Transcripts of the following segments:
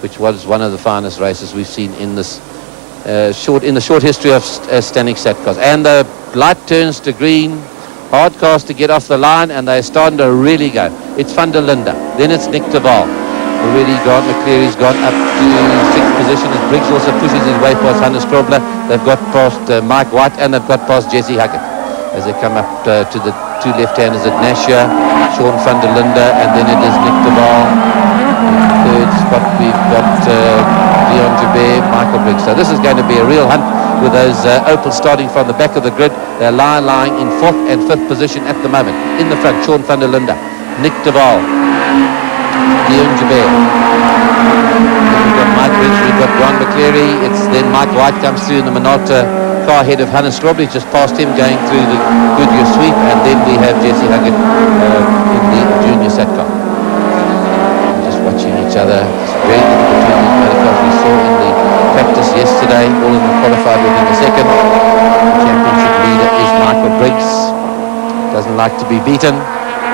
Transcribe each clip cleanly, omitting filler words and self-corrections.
which was one of the finest races we've seen in this short history of Stannic SATCARs. And the light turns to green. Hard cars to get off the line, and they're starting to really go. It's Van der Linde. Then it's Nick de Waal. Already gone. McCleary's gone up to 6th position as Briggs also pushes his way past Hannes Krobler. They've got past Mike White, and they've got past Jesse Huggett as they come up to the two left-handers at Nashia, Sean Van der Linde, and then it is Nick de Waal. Third spot we've got Leon Joubert, Michael Briggs. So this is going to be a real hunt with those Opals starting from the back of the grid. They're lying in 4th and 5th position at the moment. In the front, Sean Van der Linde, Nick de Waal, Leon Joubert. We've got Mike Briggs, we've got Ron McCleary. It's then Mike White comes through in the Minolta car ahead of Hannes Krobler. Just past him going through the Goodyear sweep, and then we have Jesse Huggett in the junior SATCAR. Just watching each other. It's very good between these motorcars. We saw in the practice yesterday, all of them qualified within a second. The championship leader is Michael Briggs. Doesn't like to be beaten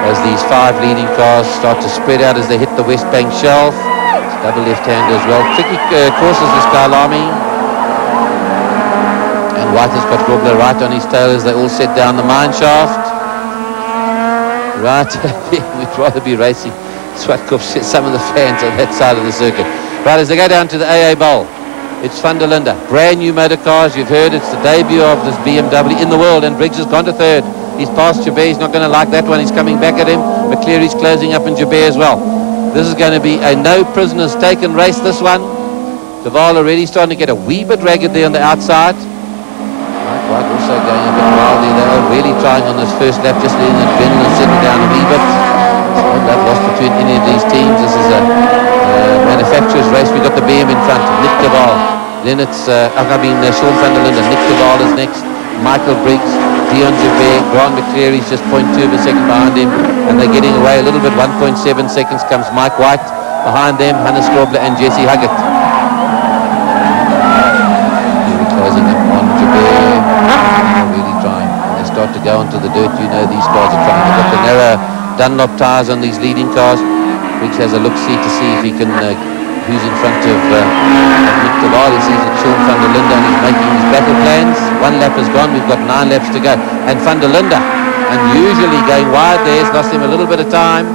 as these 5 leading cars start to spread out as they hit the West Bank shelf. It's double left-hander as well. Tricky courses this Kyalami. And White has got Krobler right on his tail as they all set down the mine shaft. Right, we'd rather be racing. Swatkop says some of the fans on that side of the circuit. Right, as they go down to the AA Bowl, it's Van der Linde. Brand new motor cars. You've heard it's the debut of this BMW in the world, and Briggs has gone to 3rd. He's past Joubert. He's not going to like that one. He's coming back at him. McCleary's closing up in Joubert as well. This is going to be a no prisoners taken race, this one. De Waal already starting to get a wee bit ragged there on the outside. Mike White also going a bit wildly. They are really trying on this first lap, just letting the adrenaline settle down a wee bit. No love lost between any of these teams. This is a manufacturer's race. We've got the BM in front, Nick de Waal. Then it's Sean Van der Linde. Nick de Waal is next. Michael Briggs, Leon Joubert, Grant McCleary's just 0.2 of a second behind him, and they're getting away a little bit. 1.7 seconds comes Mike White. Behind them, Hannes Krobler and Jesse Huggett. Really closing up on Joubert. Really trying. When they start to go onto the dirt, you know these cars are trying. They've got the narrow Dunlop tyres on these leading cars. Briggs has a look-see to see if he can who's in front of Nick de Waal. He sees it's Sean Van der Linde, and he's making his battle plans. 1 lap is gone. We've got 9 laps to go. And Van der Linde, unusually going wide there, has lost him a little bit of time.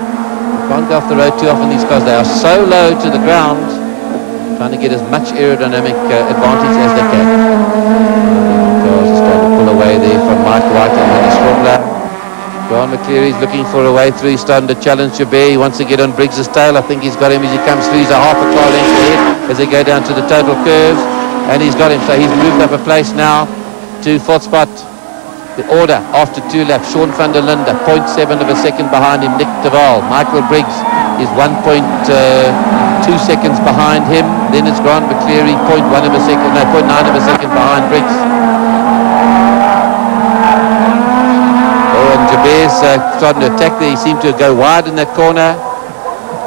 Can't go off the road too often, these cars. They are so low to the ground, trying to get as much aerodynamic advantage as they can. The cars are starting to pull away there from Mike White and Hannes Krobler. Grant McCleary's looking for a way through. He's starting to challenge Joubert. He wants to get on Briggs' tail. I think he's got him as he comes through. He's a half a car length ahead as they go down to the total curves. And he's got him. So he's moved up a place now to 4th spot. The order after 2 laps. Sean Van der Linde, 0.7 of a second behind him. Nick de Waal. Michael Briggs is 1.2 seconds behind him. Then it's Grant McCleary, 0.9 of a second behind Briggs. Joubert's starting to attack there. He seemed to go wide in that corner.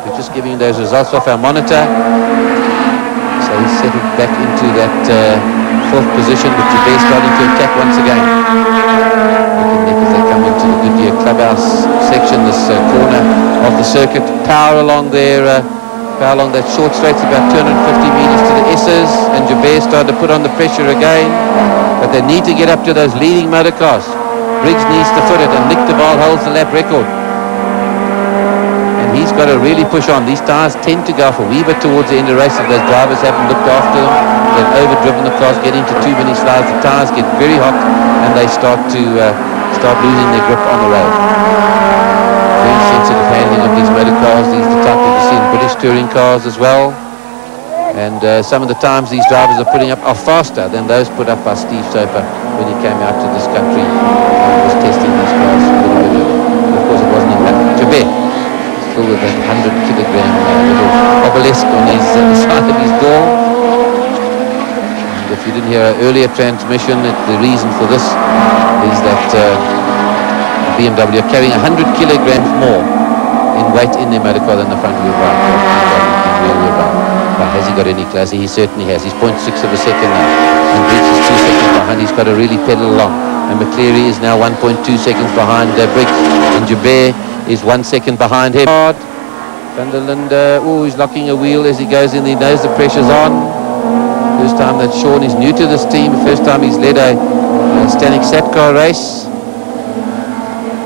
We're just giving those results off our monitor. So he's settled back into that 4th position, with Joubert starting to attack once again. Looking as they come into the Goodyear Clubhouse section, this corner of the circuit. Power along there, power along that short straight. It's about 250 metres to the S's, and Joubert started to put on the pressure again. But they need to get up to those leading motor cars. Briggs needs to foot it, and Nick de Waal holds the lap record. And he's got to really push on. These tyres tend to go off a wee bit towards the end of the race if those drivers haven't looked after them. They've overdriven the cars, get into too many slides. The tyres get very hot, and they start losing their grip on the road. Very sensitive handling of these motor cars. These are the type that you see in British touring cars as well. And some of the times these drivers are putting up are faster than those put up by Steve Soper when he came out to this country and was testing these cars a little bit early. Of course, it wasn't enough. Joubert, still with that 100-kilogram little obelisk on his side of his door. And if you didn't hear an earlier transmission, the reason for this is that BMW are carrying 100 kilograms more in weight in their motor car than the front wheel drive. But has he got any closer? He certainly has. He's 0.6 of a second now. And Briggs is 2 seconds behind. He's got to really pedal along. And McCleary is now 1.2 seconds behind Briggs. And Joubert is 1 second behind him. Van der Linde, he's locking a wheel as he goes in. He knows the pressure's on. First time that Sean is new to this team. First time he's led a Stannic SATCAR race.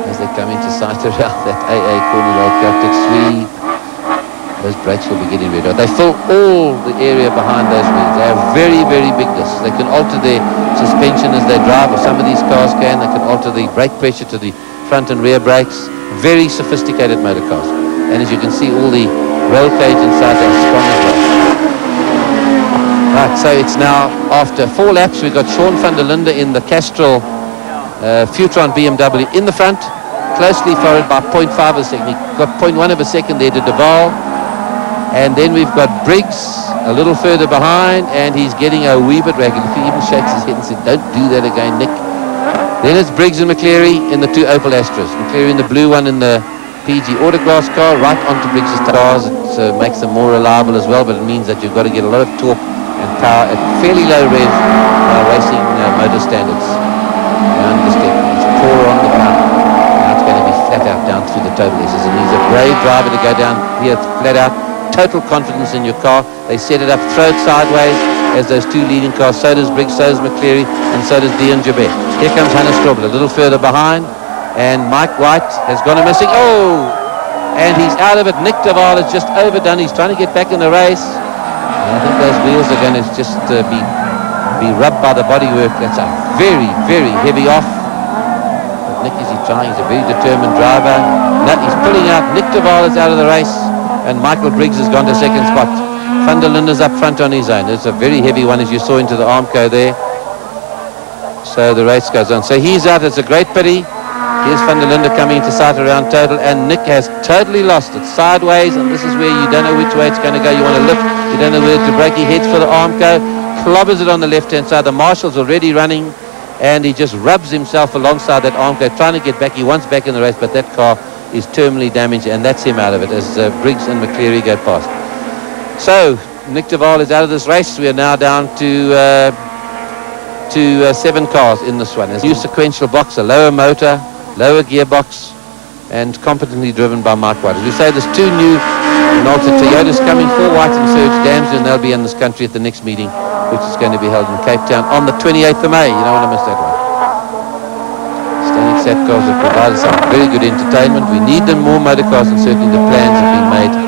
As they come into sight around that AA Cornwall Celtic sweep. Those brakes will be getting rid of. They fill all the area behind those wheels. They are very, very big discs. They can alter their suspension as they drive, or some of these cars can. They can alter the brake pressure to the front and rear brakes. Very sophisticated motor cars. And as you can see, all the roll cage inside are strong as well. Right, so it's now after 4 laps. We've got Sean van der Linde in the Castrol Futron BMW in the front, closely followed by 0.5 of a second. He got 0.1 of a second there to Duval. And then we've got Briggs a little further behind, and he's getting a wee bit ragged. He even shakes his head and says, "Don't do that again, Nick." Then it's Briggs and McCleary in the 2 Opel Astras. McCleary in the blue one in the PG Autoglass car, right onto Briggs' cars. It makes them more reliable as well, but it means that you've got to get a lot of torque and power at fairly low rev racing motor standards. Round the step, it's poor on the power. Now it's going to be flat out down through the total S's. It needs a brave driver to go down here flat out. Total confidence in your car. They set it up, throw it sideways as those 2 leading cars. So does Briggs, so does McCleary, and so does Dion Jabet. Here comes Hannes Strobel a little further behind, and Mike White has gone a missing. Oh! And he's out of it. Nick Duval is just overdone. He's trying to get back in the race. And I think those wheels are going to just be rubbed by the bodywork. That's a very, very heavy off. But Nick, is he trying? He's a very determined driver. No, he's pulling out. Nick Duval is out of the race. And Michael Briggs has gone to second spot. Van der Linde's up front on his own. It's a very heavy one, as you saw into the Armco there. So the race goes on. So he's out. It's a great pity. Here's Van der Linde coming into sight around total, and Nick has totally lost it. Sideways, and this is where you don't know which way it's going to go. You want to lift. You don't know where to brake. He heads for the Armco, clobbers it on the left-hand side. The Marshall's already running, and he just rubs himself alongside that Armco, trying to get back. He wants back in the race, but that car is terminally damaged, and that's him out of it as Briggs and McCleary go past. So Nick Duval is out of this race. We are now down to 7 cars in this one. There's a new sequential box, a lower motor, lower gearbox, and competently driven by Mike White. As we say, there's 2 new Minolta Toyotas coming, 4 White and Serge Dams, and they'll be in this country at the next meeting, which is going to be held in Cape Town on the 28th of May. You don't want to miss that one. Stannic SATCARs have provided some very good entertainment. We need them more motor cars, and certainly the plans have been made to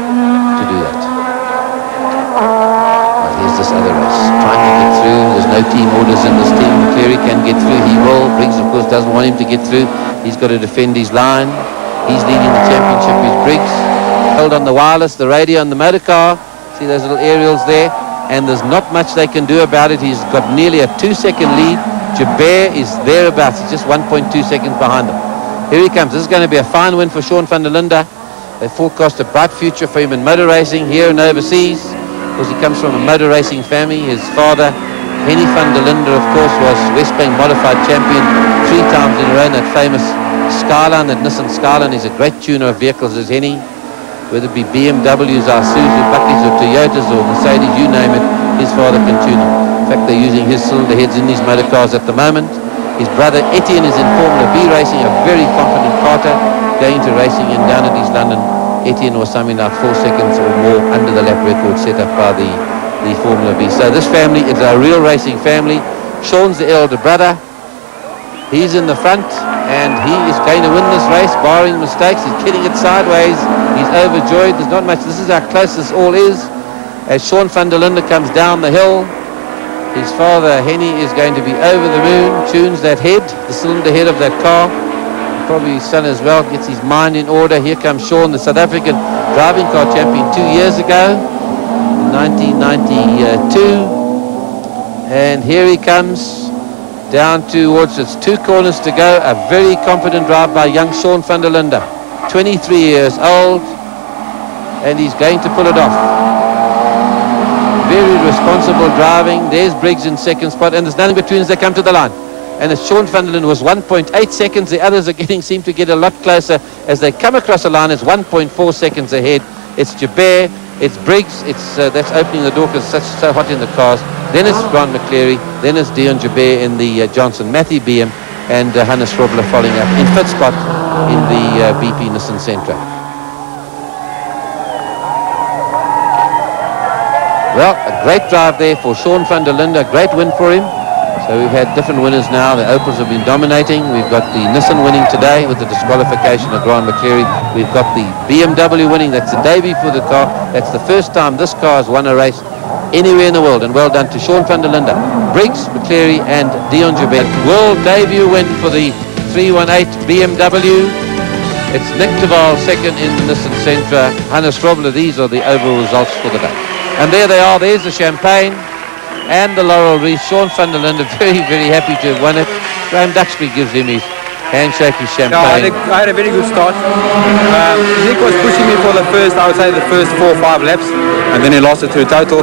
do that. Well, here's this other race, trying to get through. There's no team orders in this team. McCleary can get through. He will. Briggs, of course, doesn't want him to get through. He's got to defend his line. He's leading the championship with Briggs. Hold on the wireless, the radio, and the motor car. See those little aerials there? And there's not much they can do about it. He's got nearly a 2-second lead. Jabert is thereabouts. He's just 1.2 seconds behind them. Here he comes. This is going to be a fine win for Sean van der Linde. They forecast a bright future for him in motor racing here and overseas, because he comes from a motor racing family. His father, Henny van der Linde, of course, was West Bank modified champion 3 times in a row in that famous Skyline, that Nissan Skyline. Is a great tuner of vehicles, as Henny. Whether it be BMWs, Isuzu, Buckley's, or Toyotas, or Mercedes, you name it, his father can tune them. In fact, they're using his cylinder heads in these motor cars at the moment. His brother Etienne is in Formula B racing, a very confident karter, going to racing in down at East London. Etienne was something like 4 seconds or more under the lap record set up by the Formula B. So this family is a real racing family. Sean's the elder brother. He's in the front, and he is going to win this race, barring mistakes. He's getting it sideways. He's overjoyed. There's not much. This is how close this all is. As Sean van der Linde comes down the hill, his father, Henny, is going to be over the moon, tunes that head, the cylinder head of that car. Probably his son as well, gets his mind in order. Here comes Sean, the South African driving car champion 2 years ago, in 1992. And here he comes down towards, it's 2 corners to go. A very confident drive by young Sean van der Linde, 23 years old, and he's going to pull it off. Very responsible driving. There's Briggs in second spot, and there's nothing between as they come to the line. And it's Sean van der Linde was 1.8 seconds. The others are seem to get a lot closer as they come across the line. It's 1.4 seconds ahead. It's Jabert, it's Briggs. It's that's opening the door because it's so hot in the cars. Then it's Grant McCleary. Then it's Dion Jabert in the Johnson Matthew BM, and Hannes Robler following up in 5th spot in the BP Nissan Sentra. Well, a great drive there for Sean van der Linde, great win for him. So we've had different winners now. The Opals have been dominating. We've got the Nissan winning today with the disqualification of Grant McCleary. We've got the BMW winning. That's the debut for the car. That's the first time this car has won a race anywhere in the world. And well done to Sean van der Linde, Briggs, McCleary and Dion Jabet. World debut win for the 318 BMW. It's Nick Taval second in the Nissan Sentra. Hannes Robler, these are the overall results for the day. And there they are. There's the champagne and the laurel wreath. Sean van der Linde very, very happy to have won it. Graham Duxbury gives him his handshake, his champagne. I had a very good start. Nick was pushing me for the first, I would say the first 4 or 5 laps, and then he lost it to a total.